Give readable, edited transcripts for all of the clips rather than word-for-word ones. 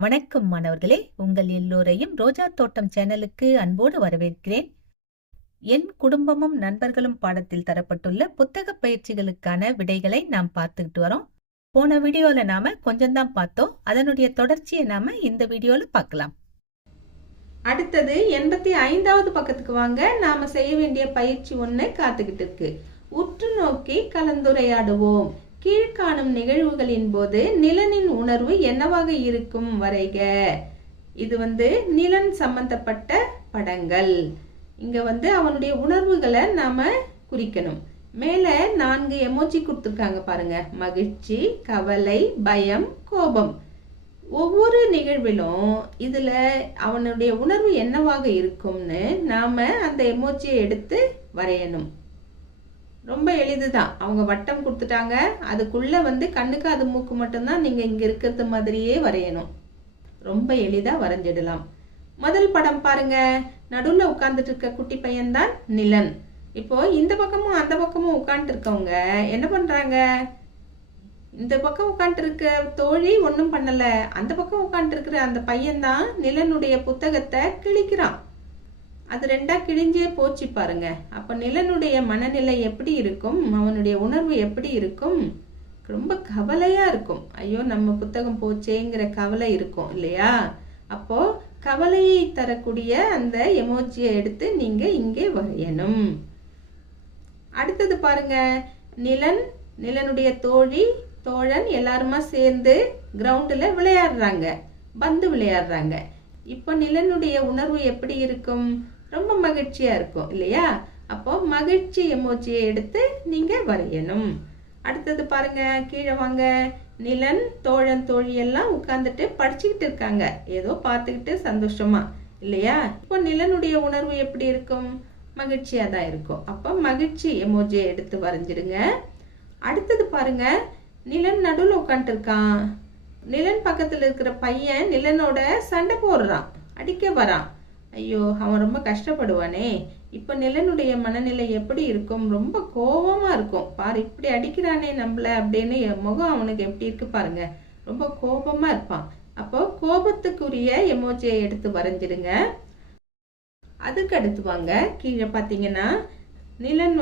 வணக்கம் மாணவர்களே, உங்கள் எல்லோரையும் ரோஜா தோட்டம் சேனலுக்கு அன்போடு வரவேற்கிறேன். என் குடும்பமும் நண்பர்களும் பாடத்தில் தரப்பட்டுள்ள புத்தக பயிற்சிகளுக்கான விடைகளை நாம் பார்த்துக்கிட்டு வரோம். போன வீடியோல நாம கொஞ்சம் தான் பார்த்தோம். அதனுடைய தொடர்ச்சியை நாம இந்த வீடியோல பார்க்கலாம். அடுத்தது 85வது பக்கத்துக்கு வாங்க. நாம செய்ய வேண்டிய பயிற்சி ஒன்று காத்துக்கிட்டு இருக்கு. உற்று நோக்கி கலந்துரையாடுவோம். கீழ்காணும் நிகழ்வுகளின் போது நிலனின் உணர்வு என்னவாக இருக்கும் வரைக. இது நிலன் சம்பந்தப்பட்ட படங்கள். இங்க அவனுடைய உணர்வுகளை நாம குறிக்கணும். மேல 4 எமோஜி கொடுத்துருக்காங்க பாருங்க. மகிழ்ச்சி, கவலை, பயம், கோபம். ஒவ்வொரு நிகழ்விலும் இதுல அவனுடைய உணர்வு என்னவாக இருக்கும்னு நாம அந்த எமோஜியை எடுத்து வரையணும். ரொம்ப எளிதுதான். அவங்க வட்டம் கொடுத்துட்டாங்க. அதுக்குள்ள கண்ணுக்கு அது மூக்கு மட்டும்தான் நீங்க இங்க இருக்கிறது மாதிரியே வரையணும். ரொம்ப எளிதா வரைஞ்சிடலாம். முதல் படம் பாருங்க. நடுவுல உட்கார்ந்துட்டு இருக்க குட்டி பையன்தான் நிலன். இப்போ இந்த பக்கமும் அந்த பக்கமும் உட்கார்ந்து இருக்கவங்க என்ன பண்றாங்க? இந்த பக்கம் உட்காந்து இருக்க தோழி ஒன்றும் பண்ணல. அந்த பக்கம் உட்காந்து இருக்கிற அந்த பையன்தான் நிலனுடைய புத்தகத்தை கிழிக்கிறான். அது 2ஆ கிழிஞ்சே போச்சு பாருங்க. அப்ப நிலனுடைய மனநிலை எப்படி இருக்கும்? அவனுடைய உணர்வு எப்படி இருக்கும்? ரொம்ப கவலையா இருக்கும். ஐயோ, நம்ம புத்தகம் போச்சேங்கிற கவலை இருக்கும் இல்லையா? அப்போ கவலையை தரக்கூடிய அந்த எமோஜியை எடுத்து நீங்க இங்கே வரையணும். அடுத்தது பாருங்க. நிலனுடைய தோழி, தோழன் எல்லாருமா சேர்ந்து கிரவுண்டில் விளையாடுறாங்க. பந்து விளையாடுறாங்க. இப்போ நிலனுடைய உணர்வு எப்படி இருக்கும்? ரொம்ப மகிழ்ச்சியா இருக்கும் இல்லையா? அப்போ மகிழ்ச்சி எமோஜியை எடுத்து நீங்க வரையணும். அடுத்தது பாருங்க. கீழே வாங்க. நிலன், தோழன், தோழி எல்லாம் உட்கார்ந்துட்டு படிச்சுக்கிட்டு இருக்காங்க. ஏதோ பார்த்துக்கிட்டு சந்தோஷமா இல்லையா? இப்போ நிலனுடைய உணர்வு எப்படி இருக்கும்? மகிழ்ச்சியா தான் இருக்கும். அப்போ மகிழ்ச்சி எமோஜியை எடுத்து வரைஞ்சிடுங்க. அடுத்தது பாருங்க. நிலன் நடுவில் உட்காந்துட்டு இருக்கான். நிலன் பக்கத்துல இருக்கிற பையன் நிலனோட சண்டை போடுறான், அடிக்க வரான். ஐயோ, அவன் ரொம்ப கஷ்டப்படுவானே. இப்ப நிலனுடைய மனநிலை எப்படி இருக்கும்? ரொம்ப கோபமா இருக்கும். பாரு, இப்படி அடிக்கிறானே நம்மள அப்படின்னு முகம் அவனுக்கு எப்படி இருக்கு பாருங்க. ரொம்ப கோபமா இருப்பான். அப்போ கோபத்துக்குரிய எமோஜியை எடுத்து வரைஞ்சிடுங்க. அதுக்கு அடுத்து வாங்க. கீழே பாத்தீங்கன்னா நிலன்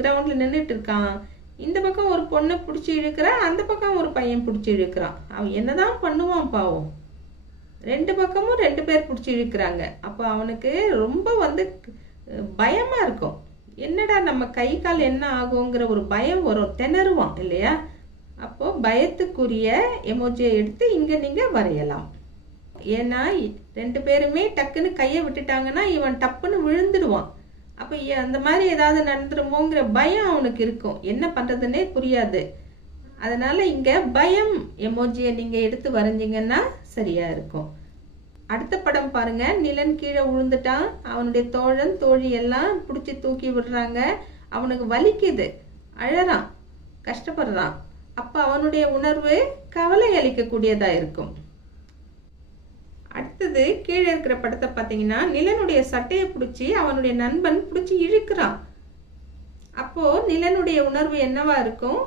கிரவுண்ட்ல நின்றுட்டு இருக்கான். இந்த பக்கம் ஒரு பொண்ணை பிடிச்சி இழுக்கிறான், அந்த பக்கம் ஒரு பையன் பிடிச்சி இழுக்கிறான். அவன் என்னதான் பண்ணுவான் பாவம். 2 பக்கமும் 2 பேர் பிடிச்சி இழுக்கிறாங்க. அப்போ அவனுக்கு ரொம்ப பயமா இருக்கும். என்னடா நம்ம கை கால் என்ன ஆகுங்கிற ஒரு பயம் வரும். திணறுவான் இல்லையா? அப்போ பயத்துக்குரிய எமோஜியை எடுத்து இங்க நீங்க வரையலாம். ஏன்னா 2 பேருமே டக்குன்னு கையை விட்டுட்டாங்கன்னா இவன் டப்புன்னு விழுந்துடுவான். அப்ப அந்த மாதிரி ஏதாவது நடந்துருமோங்கிற பயம் அவனுக்கு இருக்கும். என்ன பண்றதுன்னே புரியாது. அதனால இங்க பயம் எமோஜியை நீங்க எடுத்து வரைஞ்சிங்கன்னா சரியா இருக்கும். அடுத்த படம் பாருங்க. நிலன் கீழே விழுந்துட்டான். அவனுடைய தோழன், தோழி எல்லாம் பிடிச்சி தூக்கி விடுறாங்க. அவனுக்கு வலிக்குது, அழறான், கஷ்டப்படுறான். அப்ப அவனுடைய உணர்வு கவலை அளிக்கக்கூடியதா இருக்கும். அடுத்தது கீழே இருக்கிற படத்தை பார்த்தீங்கன்னா நிலனுடைய சட்டையை பிடிச்சி அவனுடைய நண்பன் பிடிச்சி இழுக்கிறான். அப்போ நிலனுடைய உணர்வு என்னவா இருக்கும்?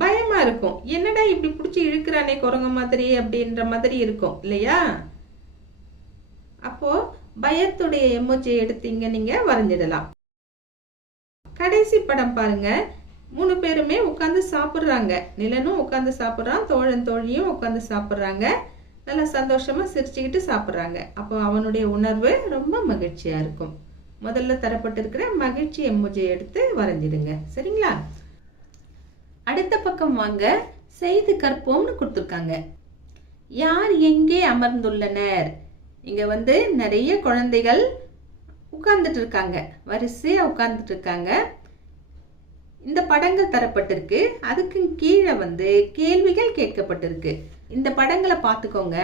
பயமா இருக்கும். என்னடா இப்படி பிடிச்சி இழுக்கிறானே குரங்க மாதிரி அப்படின்ற மாதிரி இருக்கும் இல்லையா? அப்போ பயத்துடைய எமோஜியை எடுத்தீங்க நீங்க வரைஞ்சிடலாம். கடைசி படம் பாருங்க. 3 பேருமே உட்கார்ந்து சாப்பிடுறாங்க. நிலனும் உட்கார்ந்து சாப்பிடுறான், தோழன் தோழியும் உட்கார்ந்து சாப்பிடுறாங்க. நல்லா சந்தோஷமா சிரிச்சுக்கிட்டு சாப்பிடுறாங்க. அப்போ அவனுடைய உணர்வு ரொம்ப மகிழ்ச்சியா இருக்கும். முதல்ல தரப்பட்டிருக்கிற மகிழ்ச்சி எமோஜியை எடுத்து வரைஞ்சிடுங்க. சரிங்களா? அடுத்த பக்கம் வாங்க. செய்து கற்போம்னு கொடுத்துருக்காங்க. யார் எங்கே அமர்ந்துள்ளனர்? இங்க நிறைய குழந்தைகள் உட்கார்ந்துட்டு இருக்காங்க. வரிசையா உட்கார்ந்துட்டு இருக்காங்க. இந்த படங்கள் தரப்பட்டிருக்கு. அதுக்கு கீழே கேள்விகள் கேட்கப்பட்டிருக்கு. இந்த படங்களை பார்த்துக்கோங்க.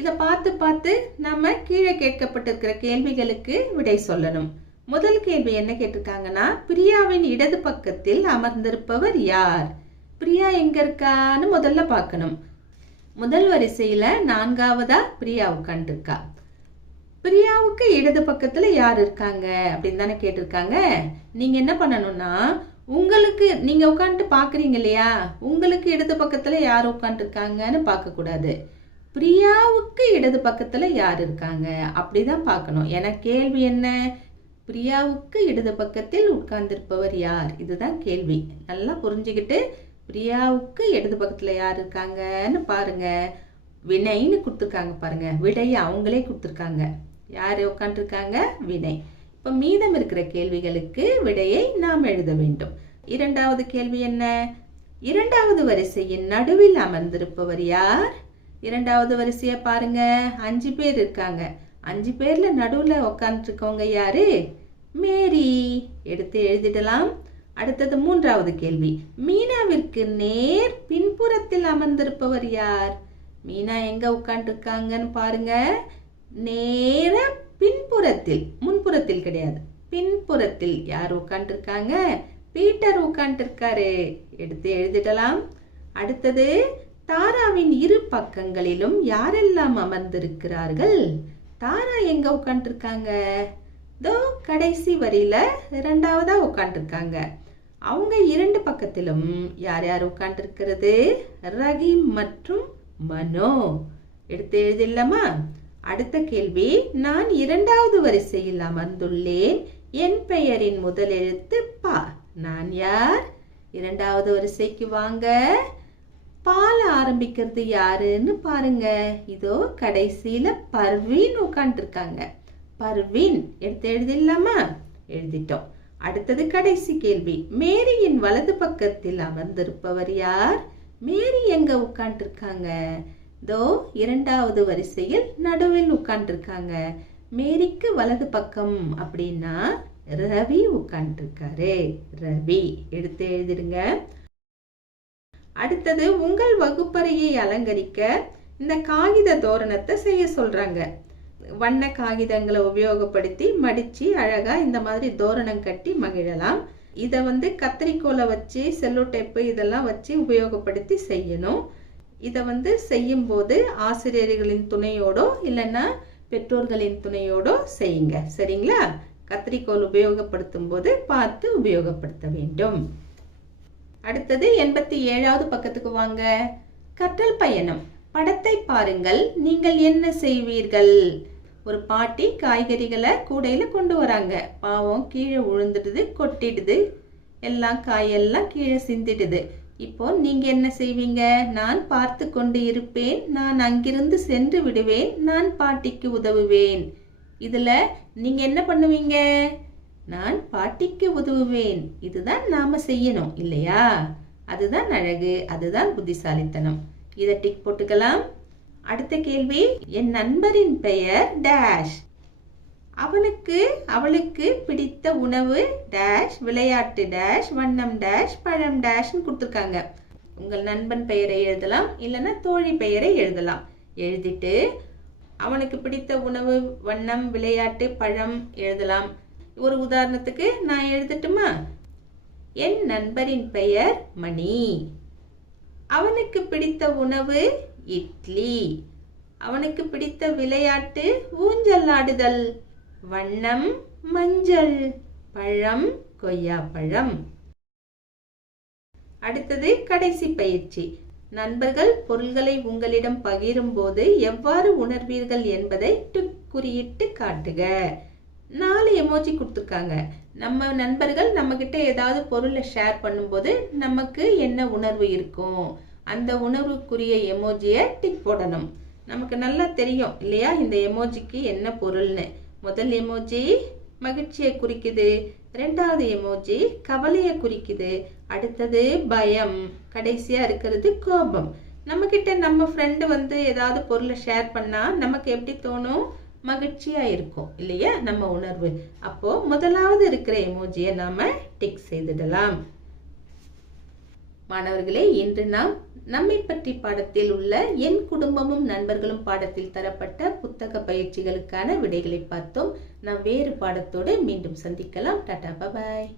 இதை பார்த்து பார்த்து நம்ம கீழே கேட்கப்பட்டிருக்கிற கேள்விகளுக்கு விடை சொல்லணும். முதல் கேள்வி என்ன கேட்டிருக்காங்கன்னா, பிரியாவின் இடது பக்கத்தில் அமர்ந்திருப்பவர் யார்? பிரியா எங்க இருக்கான்னு முதல்ல பார்க்கணும். முதல் வரிசையில 4ஆவதா பிரியா உட்கார்ந்து இருக்கா. பிரியாவுக்கு இடது பக்கத்துல யார் இருக்காங்க அப்படின்னு தானே கேட்டிருக்காங்க. நீங்க என்ன பண்ணணும்னா, உங்களுக்கு நீங்க உட்காந்துட்டு பாக்குறீங்க இல்லையா, உங்களுக்கு இடது பக்கத்துல யார் உட்காந்துருக்காங்கன்னு பார்க்க கூடாது. பிரியாவுக்கு இடது பக்கத்துல யார் இருக்காங்க அப்படிதான் பார்க்கணும். ஏன்னா கேள்வி என்ன, பிரியாவுக்கு இடது பக்கத்தில் உட்கார்ந்திருப்பவர் யார், இதுதான் கேள்வி. நல்லா புரிஞ்சுக்கிட்டு பிரியாவுக்கு இடது பக்கத்துல யார் இருக்காங்கன்னு பாருங்க. வினைன்னு கொடுத்துருக்காங்க பாருங்க, விடையை அவங்களே கொடுத்துருக்காங்க. யாரு உட்காந்துருக்காங்க, வினை. இப்ப மீதம் இருக்கிற கேள்விகளுக்கு விடையை நாம் எழுத வேண்டும். இரண்டாவது கேள்வி என்ன, இரண்டாவது வரிசையின் நடுவில் அமர்ந்திருப்பவர் யார்? இரண்டாவது வரிசைய பாருங்க, 5 பேர் இருக்காங்க. 5 பேர்ல நடுவுல உட்காந்துருக்கவங்க யாரு, மேரி. எடுத்து எழுதிடலாம். அடுத்தது மூன்றாவது கேள்வி, மீனாவிற்கு நேர் பின்புறத்தில் அமர்ந்திருப்பவர் யார்? மீனா எங்க உட்காந்துருக்காங்கன்னு பாருங்க, நேர பின்புறத்தில், முன்புறத்தில் கிடையாது, பின்புறத்தில் யார் உட்காந்துருக்காங்க, பீட்டர் உட்காந்துருக்காரு. எடுத்து எழுதிடலாம். அடுத்தது, தாராவின் இரு பக்கங்களிலும் யாரெல்லாம் அமர்ந்திருக்கிறார்கள்? தாரா எங்க உட்காந்துருக்காங்க, தோ கடைசி வரியில இரண்டாவதா உட்காந்துருக்காங்க. அவங்க இரண்டு பக்கத்திலும் யார் யார் உட்காந்துருக்கிறது, ரஹீம் மற்றும் மனோ. எடுத்து எழுதிடலாமா? அடுத்த கேள்வி, நான் இரண்டாவது வரிசையில் அமர்ந்துள்ளேன், என் பெயரின் முதல் எழுத்து பா. நான் யார்? இரண்டாவது வரிசைக்கு வாங்க. பால ஆரம்பிக்கிறது யாருன்னு பாருங்க. இதோ கடைசியில பர்வீன் உட்காந்துருக்காங்க. பர்வீன். எடுத்து எழுதிடலாமா? எழுதிட்டோம். அடுத்தது கடைசி கேள்வி, மேரியின் வலது பக்கத்தில் அமர்ந்திருப்பவர் யார்? மேரி எங்க உட்காந்துருக்காங்க? இதோ இரண்டாவது வரிசையில் நடுவில் உட்காந்துருக்காங்க. மேரிக்கு வலது பக்கம் அப்படின்னா ரவி உட்காந்துருக்காரு. ரவி. எடுத்து எழுதிடுங்க. அடுத்தது, உங்கள் வகுப்பறையை அலங்கரிக்க இந்த காகித தோரணத்தை செய்ய சொல்றாங்க. வண்ண காகிதங்களை உபயோகப்படுத்தி மடிச்சு அழகா இந்த மாதிரி தோரணம் கட்டி மகிழலாம். இதை கத்திரிக்கோலை வச்சு, செல்லோ டேப்பு இதெல்லாம் வச்சு உபயோகப்படுத்தி செய்யணும். இதை செய்யும் போது ஆசிரியர்களின் துணையோடோ இல்லைன்னா பெற்றோர்களின் துணையோடோ செய்யுங்க. சரிங்களா? கத்திரிக்கோல் உபயோகப்படுத்தும் போது பார்த்து உபயோகப்படுத்த வேண்டும். அடுத்தது 87வது பக்கத்துக்கு வாங்க. கற்றல் பயணம். படத்தை பாருங்கள், நீங்கள் என்ன செய்வீர்கள்? ஒரு பாட்டி காய்கறிகளை கூடையில கொண்டு வராங்க. பாவம் கீழே விழுந்துடுது, கொட்டிடுது, எல்லாம் காயெல்லாம் கீழே சிந்திடுது. இப்போ நீங்க என்ன செய்வீங்க? நான் பார்த்து கொண்டு இருப்பேன், நான் அங்கிருந்து சென்று விடுவேன், நான் பாட்டிக்கு உதவுவேன். இதுல நீங்க என்ன பண்ணுவீங்க? நான் பாட்டிக்கு உதவுவேன். இதுதான் நாம செய்யணும் இல்லையா? அதுதான் அழகு, அதுதான் புத்திசாலித்தனம். இதை டிக் போட்டுக்கலாம். அடுத்த கேள்வி, என் நண்பரின் பெயர் டேஷ். அவனுக்கு அவளுக்கு பிடித்த உணவு டேஷ், விளையாட்டு டேஷ், வண்ணம் டேஷ், பழம் டேஷ்னு கொடுத்துருக்காங்க. உங்கள் நண்பன் பெயரை எழுதலாம், இல்லைன்னா தோழி பெயரை எழுதலாம். எழுதிட்டு அவனுக்கு பிடித்த உணவு, வண்ணம், விளையாட்டு, பழம் எழுதலாம். ஒரு உதாரணத்துக்கு நான் எழுதட்டுமா? என் நண்பரின் பெயர் மணி. அவனுக்கு பிடித்த உணவு இட்லி. அவனுக்கு பிடித்த விளையாட்டு ஊஞ்சல் ஆடுதல். வண்ணம் மஞ்சள். பழம் கொய்யாப்பழம். அடுத்தது கடைசி பயிற்சி. நண்பர்கள் பொருள்களை உங்களிடம் பகிரும் போது எவ்வாறு உணர்வீர்கள் என்பதை டிக் குறியிட்டு காட்டுக. 4 எமோஜி கொடுத்துருக்காங்க. நம்ம நண்பர்கள் நம்ம கிட்ட ஏதாவது பொருளை ஷேர் பண்ணும்போது நமக்கு என்ன உணர்வு இருக்கும், அந்த உணர்வுக்குரிய எமோஜியை டிக் போடணும். நமக்கு நல்லா தெரியும் இல்லையா இந்த எமோஜிக்கு என்ன பொருள்னு. முதல் எமோஜி மகிழ்ச்சியை குறிக்குது, ரெண்டாவது எமோஜி கவலையை குறிக்குது, அடுத்தது பயம், கடைசியா இருக்கிறது கோபம். நம்ம கிட்ட நம்ம ஃப்ரெண்டு ஏதாவது பொருளை ஷேர் பண்ணா நமக்கு எப்படி தோணும்? மகிழ்ச்சியா இருக்கும் இல்லையா நம்ம உணர்வு. அப்போ முதலாவது இருக்கிற எமோஜியை நாம டிக் செய்திடலாம். மாணவர்களே, இன்று நாம் நம்மை பற்றி பாடத்தில் உள்ள என் குடும்பமும் நண்பர்களும் பாடத்தில் தரப்பட்ட புத்தக பயிற்சிகளுக்கான விடைகளை பார்த்தோம். நாம் வேறு பாடத்தோடு மீண்டும் சந்திக்கலாம். டாடா, பாய்.